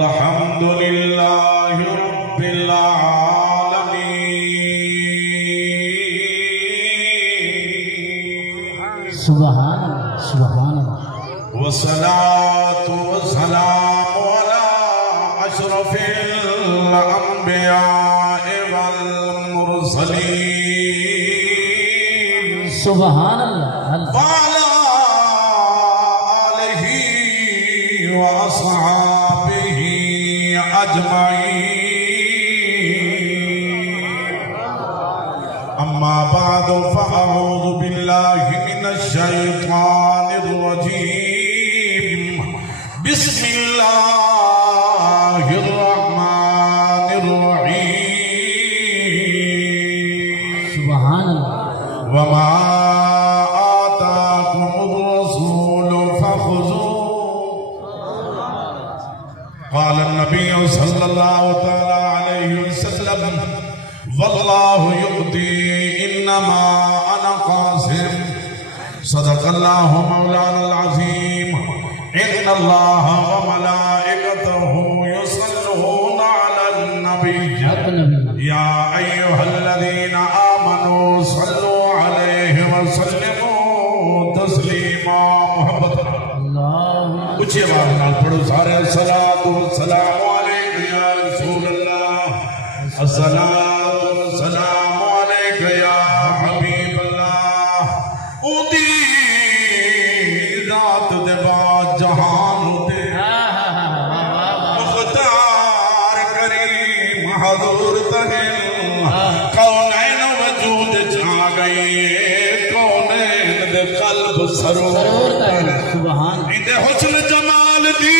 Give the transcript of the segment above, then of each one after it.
الحمدللہ رب العالمین سبحان اللہ سبحان اللہ والصلاة والسلام على اشرف الانبیاء والمرسلین سبحان اللہ وعلى آلہ وأصحابہ أجمعين أما بعد فأعوذ بالله من الشيطان الرجيم بسم الله الرحمن الرحيم سبحان اللہ وما آتاكم الرسول فخذوه قال النبي صلى الله تعالى عليه وسلم والله يؤتي إنما أنا قاسم صدق الله مولانا العظيم إن الله وملائكته يصلون على النبي يا أيها الذين آمنوا صلوا عليه وسلموا تسليما محبت اچھے بات نال پڑھو سارے الصلاة والسلام علیکہ یا رسول اللہ الصلاة والسلام علیکہ یا حبیب اللہ اودی ذات دے بعد جہان دے مختار کریم حضور تہل کونین وجود جا گئی کونین دے قلب سرور سبحان اندے حسن جمال دی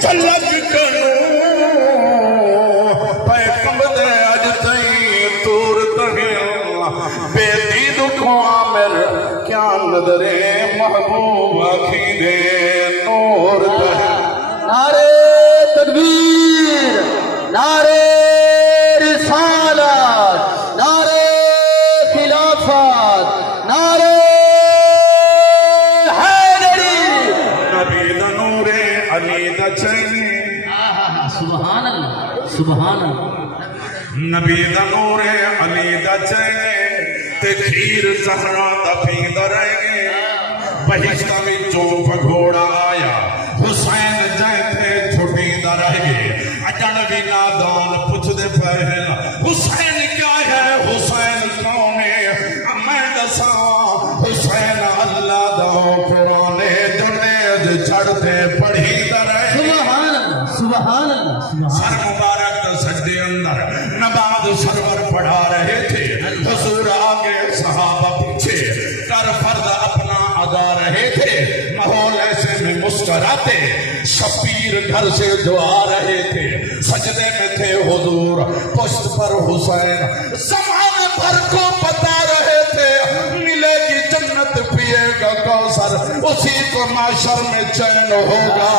چلک کرو پیکم دے اج تئی تور تہل بے دید کو عامر کیا نظرے محبوب آکھی دے نور تہل نعرے تکبیر نعرے رسالت نعرے خلافت نعرے حیدری نبی دا نور علی دا چین سبحان اللہ سبحان اللہ نبی دا نور علی دا چین تے کھیر زہرہ دا پیدا رہے گے بہشتہ میں چوپ گھوڑا آیا حسین جائے تھے چھوٹی دا رہے گے اجن بھی نادان پوچھ دے پہل حسین کیا ہے حسین کون ہے میں دسا حسین اللہ دا قرآن جنید چھڑتے پڑھی دا رہے گے سبحان اللہ سبحان اللہ سر مبارک سجدے اندر نماز سرور پڑھا رہے تھے حضور آگے صحابہ پیچھے کر فرض اپنا ادا رہے تھے ماحول ایسے میں مسکراتے شبیر گھر سے جو آ رہے تھے سجدے میں تھے حضور پشت پر حسین زمان بھر کو بتا رہے تھے ملے گی جنت پیے گا کوثر اسی کو معاشر میں چین ہوگا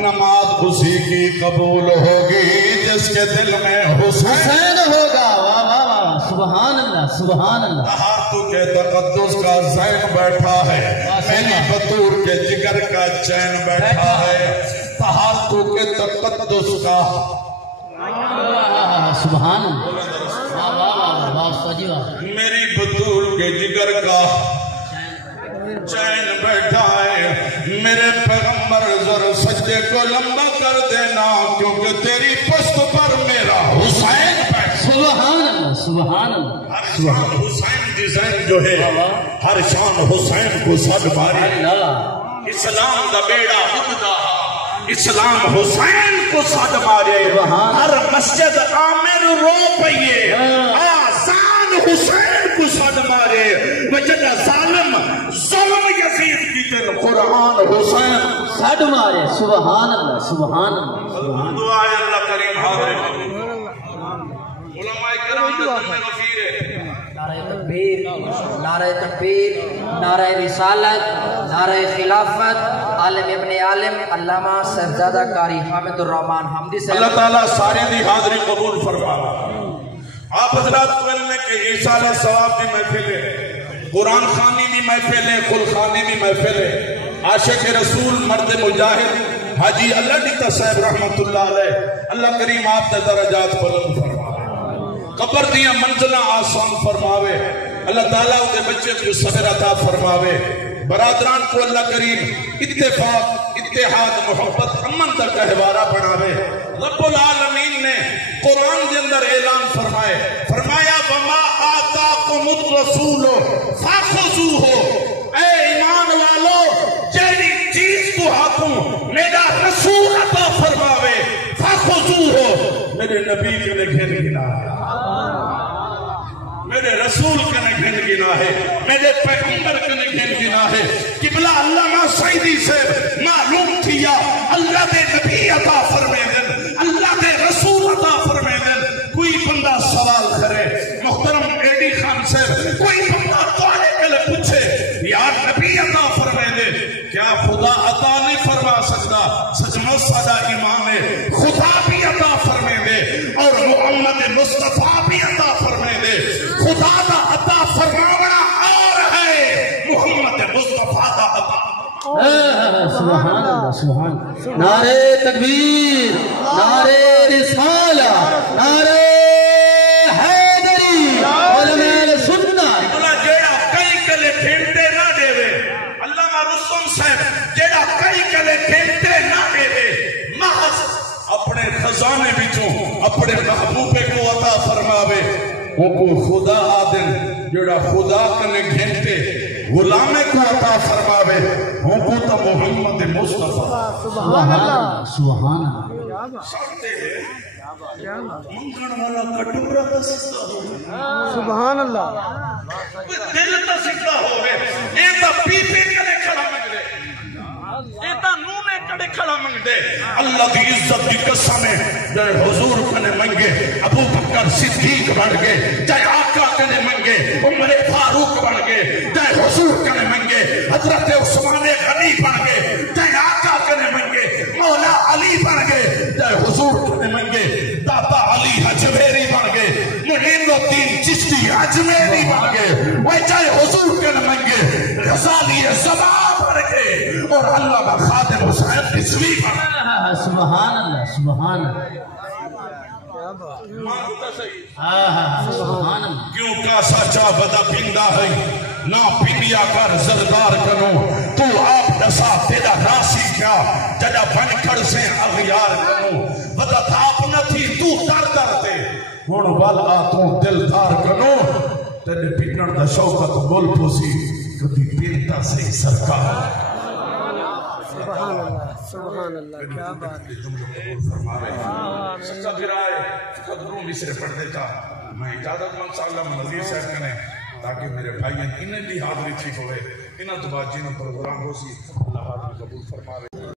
نماز اسی کی قبول ہوگی جس کے دل میں حسین ہوگا واہ واہ واہ سبحان اللہ سبحان اللہ طہارتو کے تقدس کا زین بیٹھا ہے میری بطور کے جگر کا چین بیٹھا ہے طہارتو کے تقدس کا سبحان اللہ واہ واہ واہ سجیوہ میری بطور کے جگر کا چین بیٹھا ہے میرے پیغمبر ذر سجدے کو لمبا کر دینا کیونکہ تیری پشت پر میرا حسین بیٹھا سبحان اللہ سبحان اللہ ہر شان حسین ڈیزائن جو ہے ہر شان حسین کو صد باری اسلام دا بیڑا خوددا اسلام حسین کو صد مارے ہر مسجد آمر رو پئیے آزان حسین کو صد مارے وجد ظالم ظلم یزید کی دل قرآن حسین صد مارے سبحان اللہ سبحان اللہ دعائے اللہ کریم حاضر علماء کرام نے تمہیں غفیر ہے نعرہ تکبیر نعرہ تکبیر نعرہ رسالت نعرہ خلافت عالم ابن عالم علامہ صاحبزادہ قاری حامد الرحمن حمدی سے اللہ تعالیٰ سارے دی حاضری قبول فرما آپ حضرات کو علم ہے کہ عیسیٰ علیہ السلام کی محفل ہے قرآن خانی بھی محفل ہے، کل خانی بھی محفل ہے. عاشق رسول مرد مجاہد حاجی اللہ ڈیتا صاحب رحمت اللہ علیہ، اللہ کریم آپ دے درجات بلند فرماوے، قبر دیاں منزلہ آسان فرماوے، اللہ تعالیٰ دے بچے کو صبر عطا فرماوے. برادران کو اللہ کریم اتفاق، اتحاد، محبت، امن کا گہوارہ بناوے. رب العالمین نے قرآن کے اندر اعلان فرمایا وَمَا آتَاكُمُ الرَّسُولُ فَخُذُوهُ، اے ایمان والو جیڑی چیز کو حاکم میرا رسول عطا فرماوے فَخُذُوهُ، میرے نبی کے لئے گھن گنا ہے، میرے رسول کے لئے گھن گنا ہے، میرے پیغمبر کے لئے گھن گنا ہے. قبلہ علامہ سعیدی سے معلوم تھیا اللہ دے نبی عطا فرمے دن، اللہ دے رسول عطا فرمے دن. کوئی بندہ سوال کرے محترم ایڈی خان سے، کوئی بندہ توالے کے لئے پوچھے یار نبی عطا فرمے دے، کیا خدا عطا نہیں فرما سکتا؟ سچمچ سادہ ایمان ہے، خدا بھی عطا فرمے دے اور محمد مصطفیٰ بھی عطا فرمے دے. خدا دا عطا فرماونا اور ہے، محمد مصطفیٰ دا عطا. سبحان اللہ، سبحان اللہ. نعرہ تکبیر، نعرہ رسالہ، نعرہ حیدری، علماء سنت. اللہ جیڑا کئی کلے گھنٹے نہ دے وے، علامہ رستم صاحب جیڑا کئی کلے گھنٹے نہ دے وے، محض اپنے خزانے بچوں اپنے محبوبے کو عطا فرماوے. وہ کو خدا آدن جڑا خدا کنے گھنٹے غلامے کو عطا فرماوے، وہ کو تا محمد مصطفیٰ. سبحان اللہ، سبحان اللہ. سکتے ہیں منگن والا کٹورا تا سکتا ہو، سبحان اللہ. دل تا سکتا ہوئے، ایتا پی پی کنے کھڑا منگ دے، ایتا نونے کڑے کھڑا منگ دے. اللہ کی عزت کی قسم ہے جائے حضور کنے منگے ابو بکر صدیق بن گئے، جائے آقا کنے منگے عمر فاروق بن گئے، جائے حضور کنے منگے حضرت عثمان غنی بن گئے، جائے آقا کنے منگے مولا علی بن گئے، جائے حضور کنے منگے داتا علی اجمیری بن گئے، معین الدین چشتی اجمیری بن گئے، وہ جائے حضور کنے منگے غزالی زمان بن گئے اور اللہ کا خادم حسین رضوی بن گئے. سبحان اللہ، سبحان اللہ. مانتا صحیح سبحان اللہ. کیوں کا سچا بدا پنڈا ہے نہ پنڈیا کر زردار کنو، تو آپ دسا تیرا راسی کیا جڑا بنکڑ سے اغیار کنو. بدا تھاپ نہ تھی تو در در تے ہون والا تو دلدار کنو، تیرے پنڈ دا شوقت بول پوسی کبھی پنڈا سے سرکار. سبحان اللہ، سبحان اللہ. کیا بات ہے. سچا گرائے قدروں مصر پڑھ دیتا. میں اجازت مند صاحب نظیر صاحب کنے تاکہ میرے بھائیاں انہیں بھی حاضری ٹھیک ہوئے، انہیں تو بات جنہوں پروگرام ہو سی اللہ حاضر قبول فرماوے.